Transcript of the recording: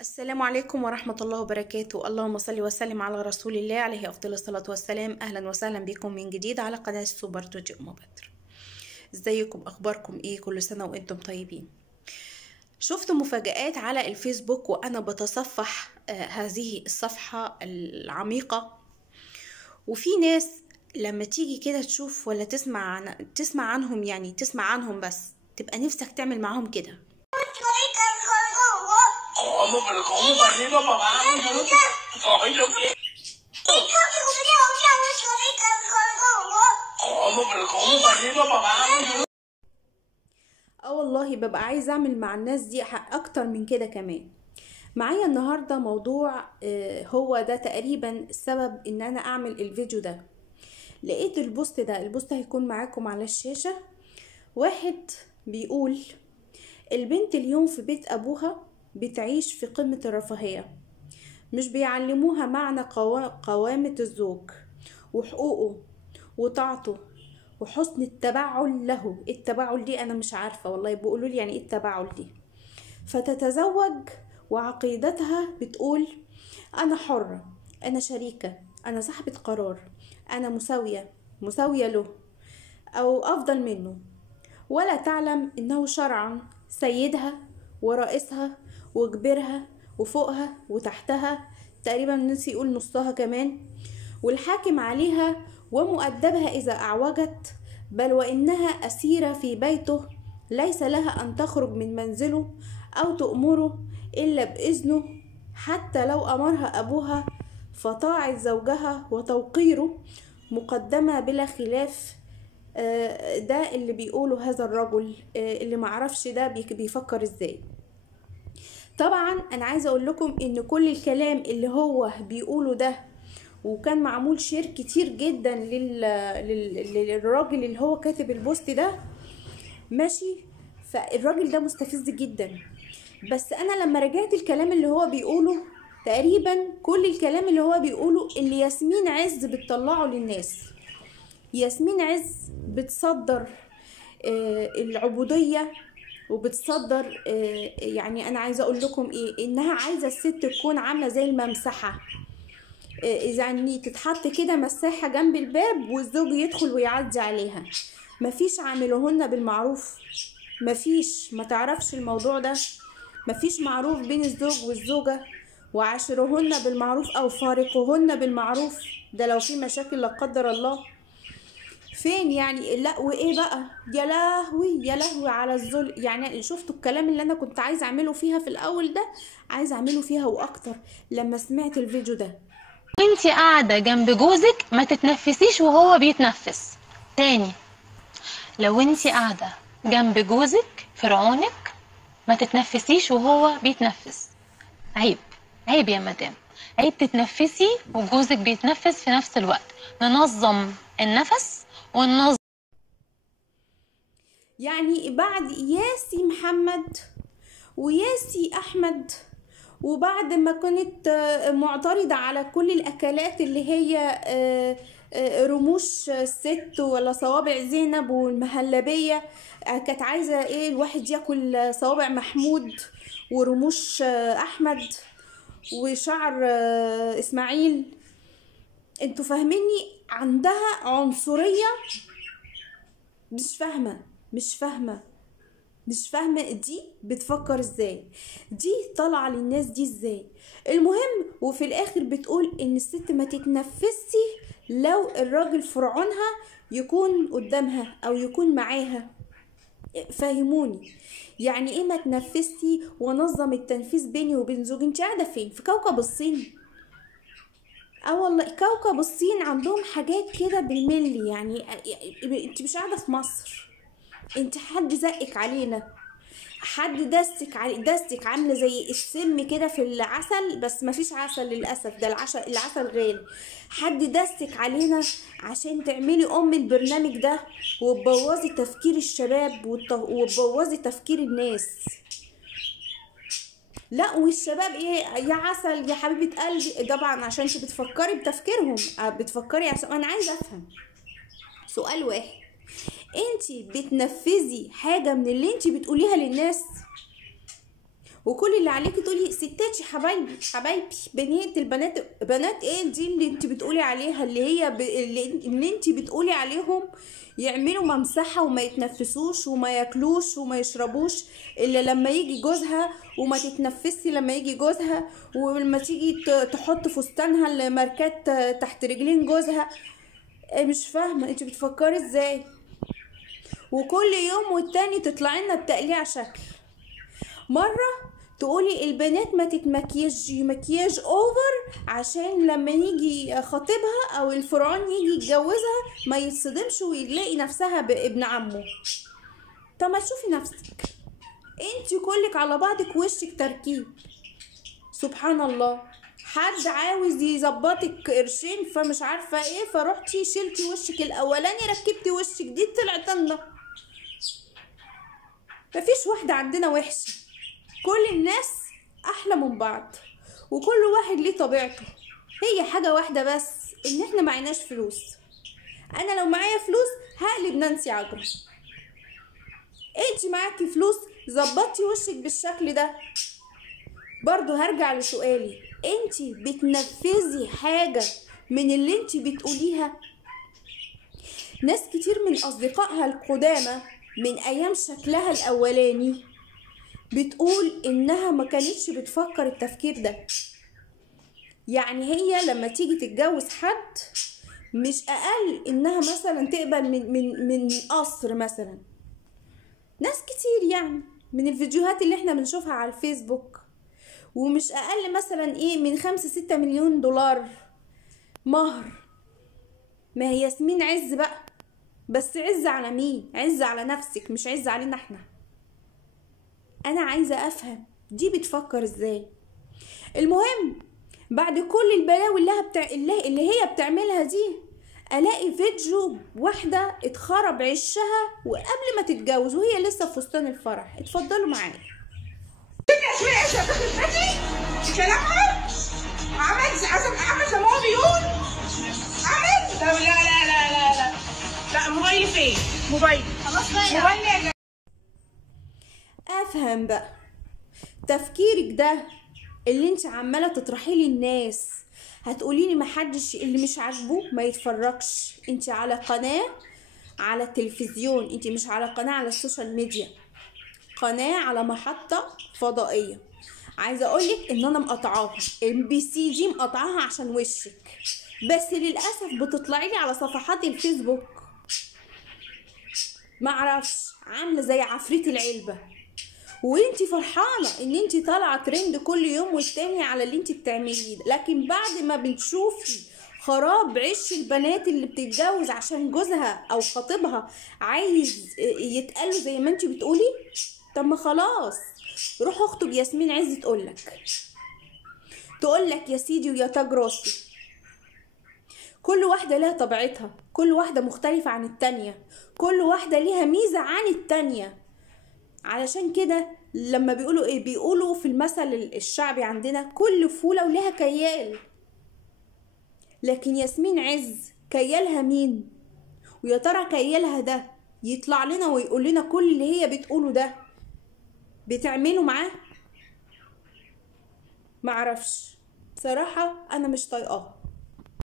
السلام عليكم ورحمة الله وبركاته. اللهم صل وسلم على رسول الله عليه أفضل الصلاة والسلام. أهلا وسهلا بكم من جديد على قناة سوبر توجي أم بدر. ازيكم؟ أخباركم إيه؟ كل سنة وأنتم طيبين. شفت مفاجآت على الفيسبوك وأنا بتصفح هذه الصفحة العميقة، وفي ناس لما تيجي كده تشوف ولا تسمع عنهم، يعني تسمع عنهم بس تبقى نفسك تعمل معاهم كده. والله ببقى عايزه اعمل مع الناس دي اكتر من كده كمان. معايا النهارده موضوع هو ده تقريبا السبب ان انا اعمل الفيديو ده. لقيت البوست هيكون معاكم على الشاشه. واحد بيقول: البنت اليوم في بيت ابوها بتعيش في قمة الرفاهية، مش بيعلموها معنى قوامة الزوج وحقوقه وطاعته وحسن التبعل له. التبعل دي انا مش عارفة والله، بيقولوا لي يعني ايه التبعل دي. فتتزوج وعقيدتها بتقول: انا حرة، انا شريكة، انا صاحبة قرار، انا مساوية له او افضل منه، ولا تعلم انه شرعا سيدها ورئيسها وكبرها وفوقها وتحتها، تقريبا نسي يقول نصها كمان، والحاكم عليها ومؤدبها إذا أعوجت، بل وإنها أسيرة في بيته، ليس لها أن تخرج من منزله أو تأمره إلا بإذنه، حتى لو أمرها أبوها فطاعة زوجها وتوقيره مقدمة بلا خلاف. ده اللي بيقوله هذا الرجل، اللي معرفش ده بيفكر ازاي. طبعا انا عايزه اقول لكم ان كل الكلام اللي هو بيقوله ده، وكان معمول شير كتير جدا للراجل اللي هو كاتب البوست ده، ماشي. فالراجل ده مستفز جدا. بس انا لما رجعت الكلام اللي هو بيقوله، تقريبا كل الكلام اللي هو بيقوله اللي ياسمين عز بتطلعه للناس. ياسمين عز بتصدر العبودية، وبتصدر يعني انا عايزه اقول لكم ايه، انها عايزه الست تكون عامله زي الممسحه، يعني تتحط كده مساحه جنب الباب والزوج يدخل ويعدي عليها. مفيش عاملوهن بالمعروف، مفيش، ما تعرفش الموضوع ده. مفيش معروف بين الزوج والزوجه، وعاشروهن بالمعروف او فارقوهن بالمعروف، ده لو في مشاكل لا قدر الله. فين يعني؟ لا وايه بقى؟ يا لهوي يا لهوي على الذل. يعني شفتوا الكلام اللي انا كنت عايزه اعمله فيها في الاول ده، عايزه اعمله فيها واكتر لما سمعت الفيديو ده. انتي قاعدة جنب جوزك ما تتنفسيش وهو بيتنفس. تاني، لو انتي قاعدة جنب جوزك فرعونك ما تتنفسيش وهو بيتنفس. عيب، عيب يا مدام، عيب تتنفسي وجوزك بيتنفس في نفس الوقت. ننظم النفس وننظم. يعني بعد ياسي محمد وياسي احمد، وبعد ما كنت معترضة على كل الاكلات اللي هي رموش الست ولا صوابع زينب والمهلبية، كانت عايزة ايه؟ الواحد ياكل صوابع محمود ورموش احمد وشعر اسماعيل. انتوا فاهميني؟ عندها عنصرية. مش فاهمة دي بتفكر ازاي، دي طالعة للناس دي ازاي. المهم، وفي الاخر بتقول ان الست ما تتنفسي لو الراجل فرعونها يكون قدامها او يكون معاها. فاهموني؟ يعني ايه ما تنفسي ونظم التنفيس بيني وبين زوجي؟ انت قاعدة فين؟ في كوكب الصين؟ والله كوكب الصين عندهم حاجات كده بالملي. يعني انت مش قاعدة في مصر، انت حد زقك علينا، حد دستك عامله زي السم كده في العسل، بس مفيش عسل للاسف، ده العسل غالي. حد دستك علينا عشان تعملي البرنامج ده وتبوظي تفكير الشباب وتبوظي تفكير الناس. لا، والشباب ايه يا عسل يا حبيبه قلبي؟ طبعا عشان انت بتفكري بتفكيرهم، بتفكري عشان انا عايزه افهم سؤال واحد: انتي بتنفذي حاجة من اللي انتي بتقوليها للناس؟ وكل اللي عليكي تقولي ستات يا حبايبي حبايبي بنات. البنات بنات ايه دي اللي انت بتقولي عليها؟ اللي هي اللي انت بتقولي عليهم يعملوا ممسحة وما يتنفسوش وما ياكلوش وما يشربوش الا لما يجي جوزها، وما تتنفسي لما يجي جوزها، ولما تيجي تحط فستانها الماركات تحت رجلين جوزها. مش فاهمة انت بتفكري ازاي؟ وكل يوم والتاني تطلعي لنا بتقليع شكل. مرة تقولي البنات ما تتمكيج مكياج اوفر عشان لما يجي خطيبها او الفرعون يجي يتجوزها ما يتصدمش ويلاقي نفسها بابن عمه. طب ما تشوفي نفسك انتي كلك على بعضك وشك تركيب. سبحان الله، حد عاوز يظبطك قرشين فمش عارفه ايه، فروحتي شلتي وشك الاولاني ركبتي وش جديد طلع طنه. مفيش واحده عندنا وحشه، كل الناس احلى من بعض وكل واحد ليه طبيعته. هي حاجه واحده بس، ان احنا معناش فلوس. انا لو معايا فلوس هقلب نانسي عجرم. انتي معاكي فلوس ظبطتي وشك بالشكل ده. برضو هرجع لسؤالي، انتي بتنفذي حاجة من اللي انتي بتقوليها؟ ناس كتير من اصدقائها القدامى من ايام شكلها الاولاني بتقول انها ما كانتش بتفكر التفكير ده. يعني هي لما تيجي تتجوز حد مش اقل انها مثلا تقبل من قصر مثلا. ناس كتير يعني من الفيديوهات اللي احنا بنشوفها على الفيسبوك، ومش اقل مثلا ايه من 5-6 مليون دولار مهر. ما هي ياسمين عز بقى، بس عز على مين؟ عز على نفسك مش عز علينا احنا. انا عايزة افهم دي بتفكر ازاي. المهم بعد كل البلاوي اللي هي بتعملها دي، الاقي فيديو واحدة اتخرب عشها وقبل ما تتجوز وهي لسه في فستان الفرح. اتفضلوا معايا. ياسمين عز خدمتي كلامها عمل زي ما هو بيقول عمل. طب لا موبايلي فين؟ موبايلي خلاص بقى موبايلي يا جماعة. افهم بقى تفكيرك ده اللي انت عماله تطرحيه للناس. هتقولي لي محدش اللي مش عاجبه ما يتفرجش. انت على قناه على التلفزيون، انت مش على قناه على السوشيال ميديا، قناه على محطه فضائيه. عايزه اقولك ان انا مقطعاها، MBC دي مقطعاها عشان وشك، بس للاسف بتطلعي لي على صفحات الفيسبوك معرفش عامله زي عفريت العلبه، وانتي فرحانه ان انتي طالعه ترند كل يوم والتاني على اللي انتي بتعمليه. لكن بعد ما بنشوفي خراب عش البنات اللي بتتجوز عشان جوزها او خطيبها عايز يتقالوا زي ما انتي بتقولي، طب ما خلاص روح اخطب ياسمين عز تقولك يا سيدي ويا تاج راسي. كل واحده لها طبيعتها، كل واحده مختلفه عن التانيه، كل واحده ليها ميزه عن التانيه. علشان كده لما بيقولوا ايه، بيقولوا في المثل الشعبي عندنا كل فولة ولها كيال. لكن ياسمين عز كيالها مين؟ ويا ترى كيالها ده يطلع لنا ويقول لنا كل اللي هي بتقوله ده بتعمله معاه؟ معرفش صراحة انا مش طايقاها.